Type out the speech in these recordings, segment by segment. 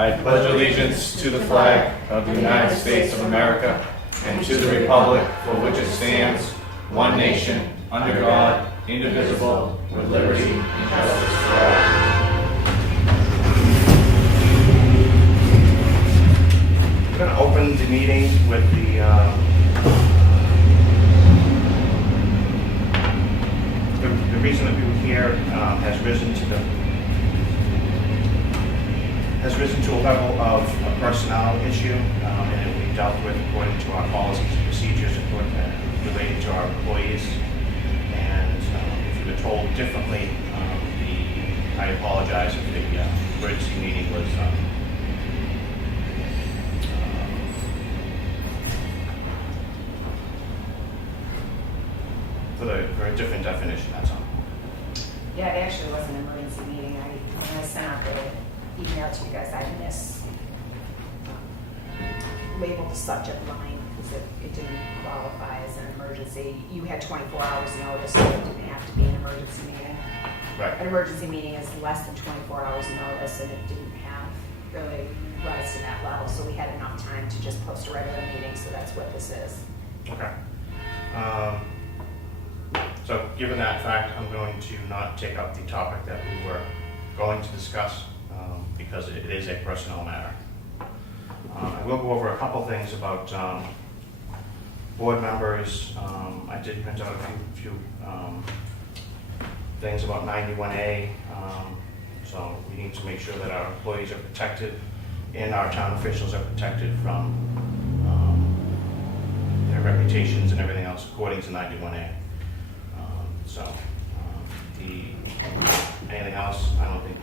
I pledge allegiance to the flag of the United States of America and to the republic for which it stands, one nation, under God, indivisible, with liberty and justice for all. We're going to open the meeting with the reason that we were here has risen to a level of a personnel issue, and it will be dealt with according to our policies and procedures related to our employees. And if you were told differently, I apologize if the emergency meeting was for a different definition, that's all. Yeah, it actually was an emergency meeting. When I sent out the email to you guys, I mislabeled the subject line because it didn't qualify as an emergency. You had 24 hours notice, so it didn't have to be an emergency meeting. Right. An emergency meeting is less than 24 hours notice, and it didn't have really rise to that level, so we had enough time to just post a regular meeting, so that's what this is. Okay. So given that fact, I'm going to not take up the topic that we were going to discuss because it is a personnel matter. I will go over a couple things about board members. I did print out a few things about 91A. So we need to make sure that our employees are protected and our town officials are protected from their reputations and everything else according to 91A. Anything else? I don't think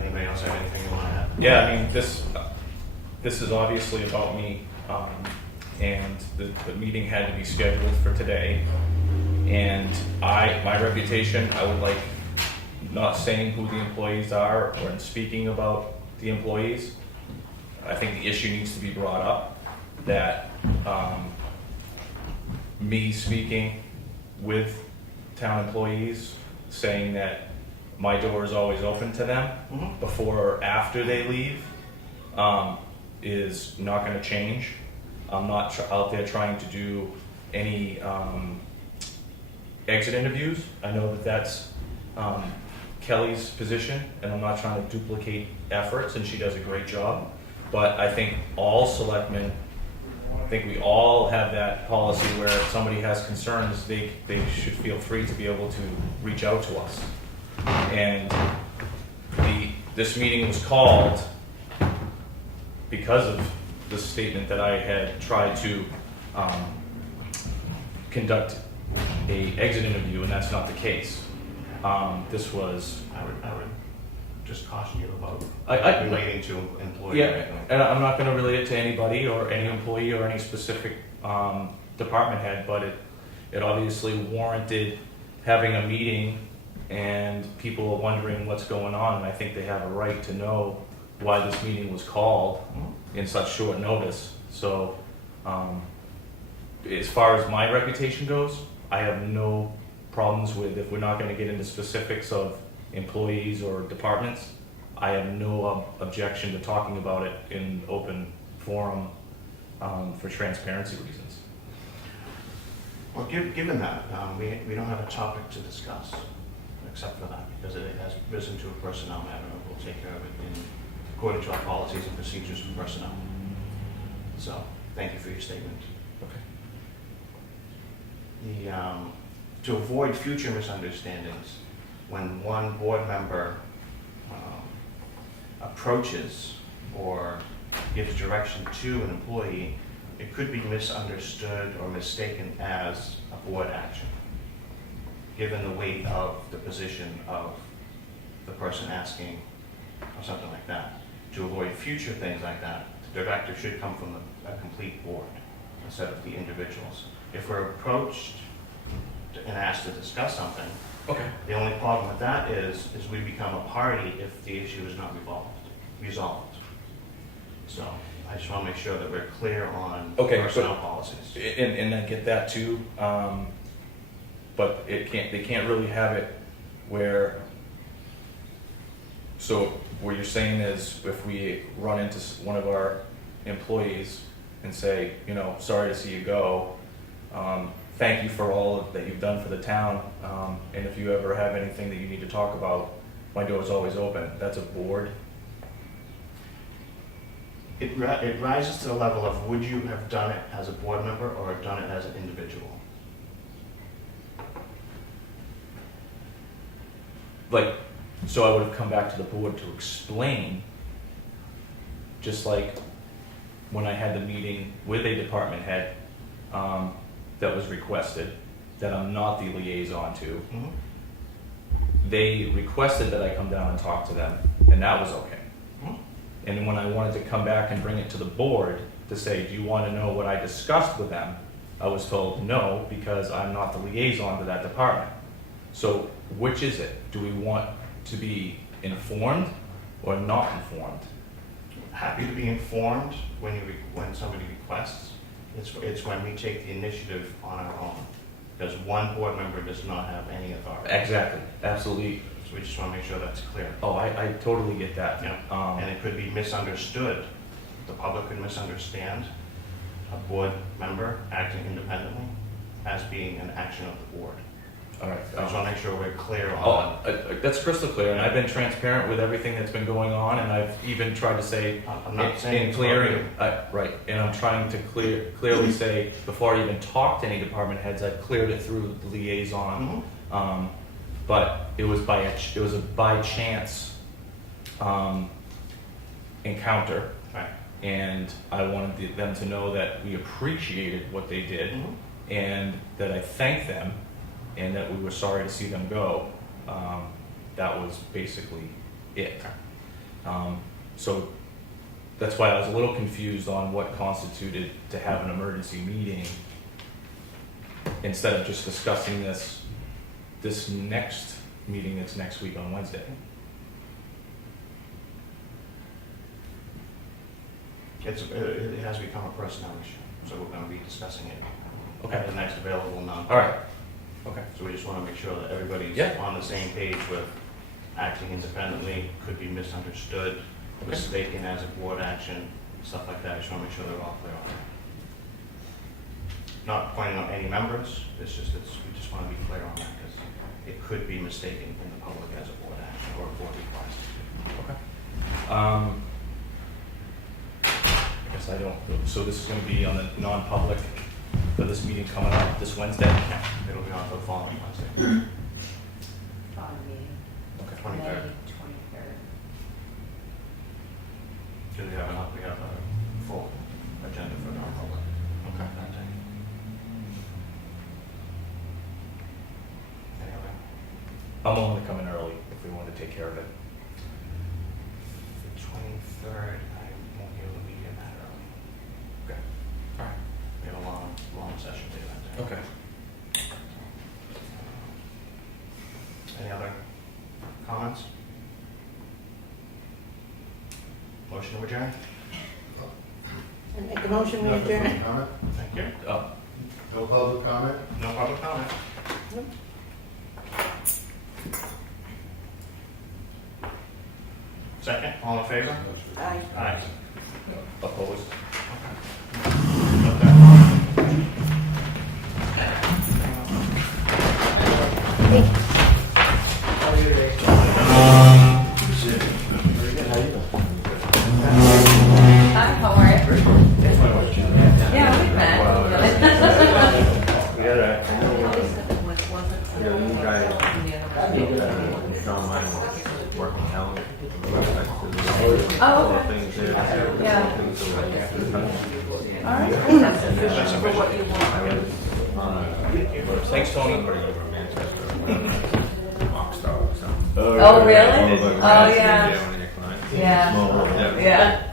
anybody else have anything you want to add? Yeah, I mean, this is obviously about me, and the meeting had to be scheduled for today. And my reputation, I would like not saying who the employees are or speaking about the employees. I think the issue needs to be brought up that me speaking with town employees saying that my door is always open to them before or after they leave is not going to change. I'm not out there trying to do any exit interviews. I know that that's Kelley's position, and I'm not trying to duplicate efforts, and she does a great job. But I think all selectmen, I think we all have that policy where if somebody has concerns, they should feel free to be able to reach out to us. And this meeting was called because of the statement that I had tried to conduct a exit interview, and that's not the case. This was... I would just caution you about I relating to employee. Yeah, and I'm not going to relate it to anybody or any employee or any specific department head, but it obviously warranted having a meeting and people are wondering what's going on, and I think they have a right to know why this meeting was called in such short notice. So as far as my reputation goes, I have no problems with, if we're not going to get into specifics of employees or departments, I have no objection to talking about it in open forum for transparency reasons. Well, given that, we don't have a topic to discuss except for that because it has risen to a personnel matter, and we'll take care of it according to our policies and procedures for personnel. So, thank you for your statement. Okay. To avoid future misunderstandings, when one board member approaches or gives direction to an employee, it could be misunderstood or mistaken as a board action, given the weight of the position of the person asking or something like that. To avoid future things like that, the directive should come from a complete board instead of the individuals. If we're approached and asked to discuss something, Okay. the only problem with that is we become a party if the issue is not resolved. So I just want to make sure that we're clear on personnel policies. And I get that too, but they can't really have it where So what you're saying is if we run into one of our employees and say, you know, sorry to see you go, thank you for all that you've done for the town, and if you ever have anything that you need to talk about, my door's always open. That's a board. It rises to the level of would you have done it as a board member or done it as an individual? Like, so I would have come back to the board to explain, just like when I had the meeting with a department head that was requested, that I'm not the liaison to. Mm-hmm. They requested that I come down and talk to them, and that was okay. Mm-hmm. And when I wanted to come back and bring it to the board to say, do you want to know what I discussed with them? I was told no, because I'm not the liaison to that department. So which is it? Do we want to be informed or not informed? Happy to be informed when somebody requests. It's when we take the initiative on our own. Because one board member does not have any authority. Exactly, absolutely. So we just want to make sure that's clear. Oh, I totally get that. Yeah. And it could be misunderstood. The public could misunderstand a board member acting independently as being an action of the board. All right. I just want to make sure we're clear on. That's crystal clear, and I've been transparent with everything that's been going on, and I've even tried to say, I'm not saying in it's clearing, about right, and I'm trying to clearly say, before I even talked to any department heads, I've cleared it through the liaison. Mhm. But it was a by chance encounter, Right. and I wanted them to know that we appreciated what they did, Mhm. and that I thanked them, and that we were sorry to see them go. That was basically it. So that's why I was a little confused on what constituted to have an emergency meeting instead of just discussing this next meeting that's next week on Wednesday. It has become a personnel issue, so we're going to be discussing it Okay. at the next available non. All right. Okay. So we just want to make sure that everybody's Yeah. on the same page with acting independently, could be misunderstood, Okay. mistaken as a board action, stuff like that. I just want to make sure they're all clear on that. Not pointing out any members, we just want to be clear on that because it could be mistaken in the public as a board action or a board request. Okay. I guess I don't, so this is going to be on the non-public for this meeting coming up this Wednesday? Yeah, it'll be on the following Wednesday, On meeting, Okay. May 23rd. 23rd. Because we have a full agenda for non-public. Okay. That day. Any other? I'm willing to come in early if we want to take care of it. The 23rd, I won't be able to be here that early. Okay. All right. We have a long session day that day. Okay. Any other comments? Motion to adjourn? I make a motion, we Nothing adjourn. public comment? Thank you. No public comment? No public comment? Nope. Second, all in favor? Aye. Aye. Opposed? Got that? Hi, how are you? Yeah, we've met. You guys don't mind working out Oh, little okay. things there. Yeah. Things that All right. That's sufficient for what you want. I was Thanks, Tony. putting over Manchester, Rockstar or something. Oh, really? Oh, Oh, yeah. One of your clients. Yeah. Yeah. Yeah.